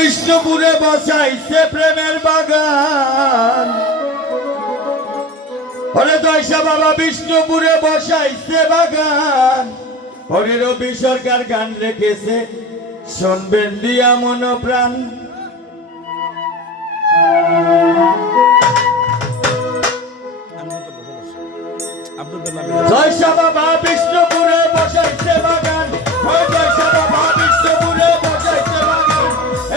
বিষ্ণুপুরে বসাইছে প্রেমের বাগান। ওরে দয়সা বাবা বিষ্ণুপুরে বসাইছে বাগান। ওরে রবি সরকার গান রেখেছে, শুনবেন দিয়া মন প্রাণ। দয়সা বাবা বিষ্ণুপুরে বসাইছে বাগান। ওই দয়সা বাবা বিষ্ণুপুরে বসাইছে বাগান।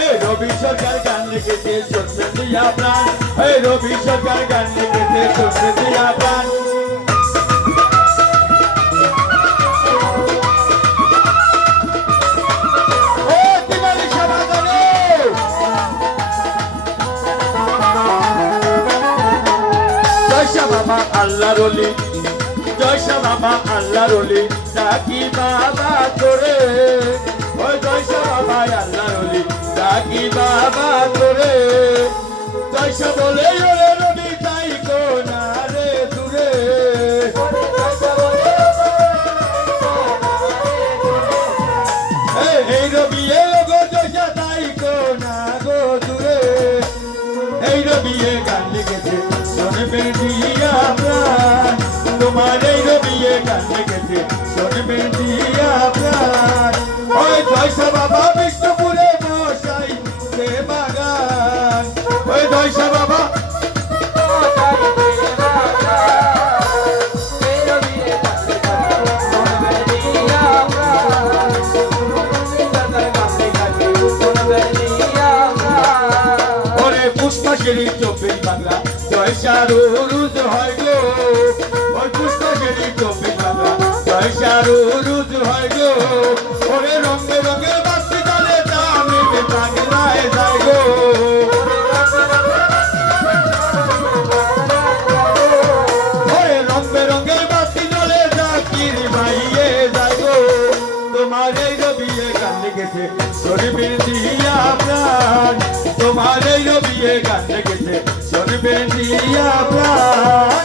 এই রবি সরকার গান রেখেছে, শুনবেন দিয়া প্রাণ। এই রবি সরকার গান রেখেছে, শুনবেন দিয়া প্রাণ। বাবা আল্লাহর ওলি, জয়সা বাবা আল্লাহর ওলি, ডাকি বাবা করে। ওই জয়সা বাবা আল্লাহর ওলি, ডাকি বাবা করে। জয়সা বলে ওরে রবি তাই গো না রে দূরে। এই রবি এ গো জয়সা তাই গো না গো দূরে। এই রবি এ গান লিখেছে, শুনবেন দিয়া প্রাণ। তোমার এই রবি এ গান লিখেছে, শুনবেন দিয়া প্রাণ। ওই দয়সা বাবা বিষ্ণুপুরে বসাই সে বাগান। ওই দয়সা বাবা পুষ্পাশিরি চব্বিশ বাংলা জয়সার রুজ হয় গো। ওই পুষ্পাশিরি চব্বিশ বাংলা জয়সার রুজ হয় গো। ওরে রঙে রঙে বাস্তি চলে দামি বাংলায় যায় গো। ওরে রঙে রঙে বাস্তি চলে জাকির ভাইয়ে যায় গো। তোমার এই রবি এ গান লিখেছে, শুনবেন দিয়া প্রাণ। তোমার এই রবি এ গান লিখেছে, শুনবেন দিয়া প্রাণ।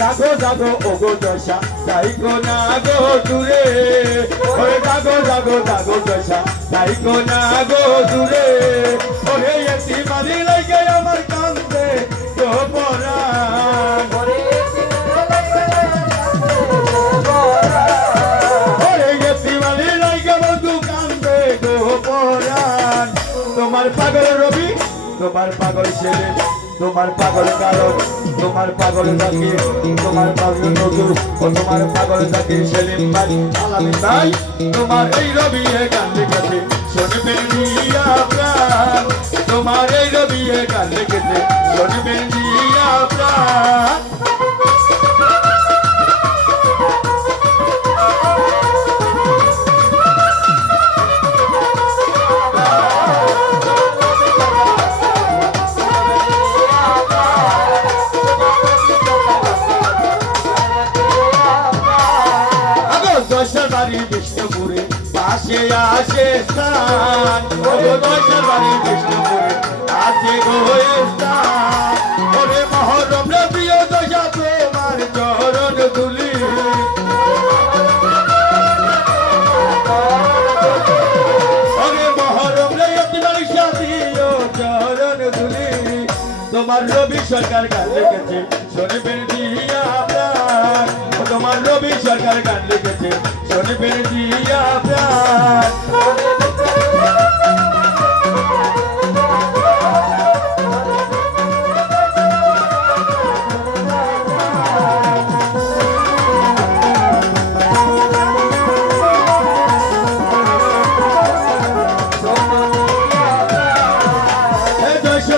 জাগো জাগো ওগো দশা তাই গো না গো দূরে। ওরে জাগো জাগো জাগো দশা তাই গো না গো দূরে। ওরে এসি মারি লাগে আমার কান্দে গো পরাণ। ওরে এসি মারি লাগে বন্ধু কান্দে গো পরাণ। তোমার পাগল রবি, তোমার পাগল ছেলে, তোমার পাগল কারণ, তোমার পাগল জাকির, তোমার পাগল নজরুল ও তোমার পাগল জাকির সেলিম ভাই আলামিন ভাই। তোমার এই রবি এ গান লিখেছে, শুনবেন দিয়া প্রাণ। তোমার এই রবি এ গান লিখেছে, শুনবেন দিয়া প্রাণ। দয়সার বাড়ি বিষ্ণুপুরে পাশে আসে স্থান। দয়সার বাড়ি বিষ্ণুপুরে আছে গো স্থান। ওরে মহরম রে প্রিয় দয়সা তোমার চরণ ধুলি। ওরে মহরম রে তোমার সাথীও চরণ ধুলি। তোমার রবি সরকার গান লিখেছে, শুনবেন দিয়া প্রাণ। তোমার রবি সরকার গান লিখেছে, শুনবেন দিয়া প্রাণ।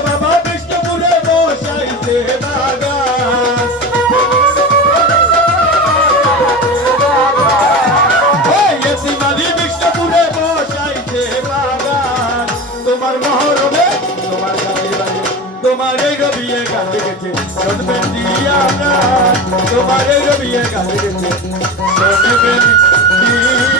বাবা বিষ্ণুপুরে বসাইছে বাগান। তোমার এই রবি এ গান লিখেছে, শুনবেন দিয়া প্রাণ। তোমার এই রবি এ গান লিখেছে, শুনবেন দিয়া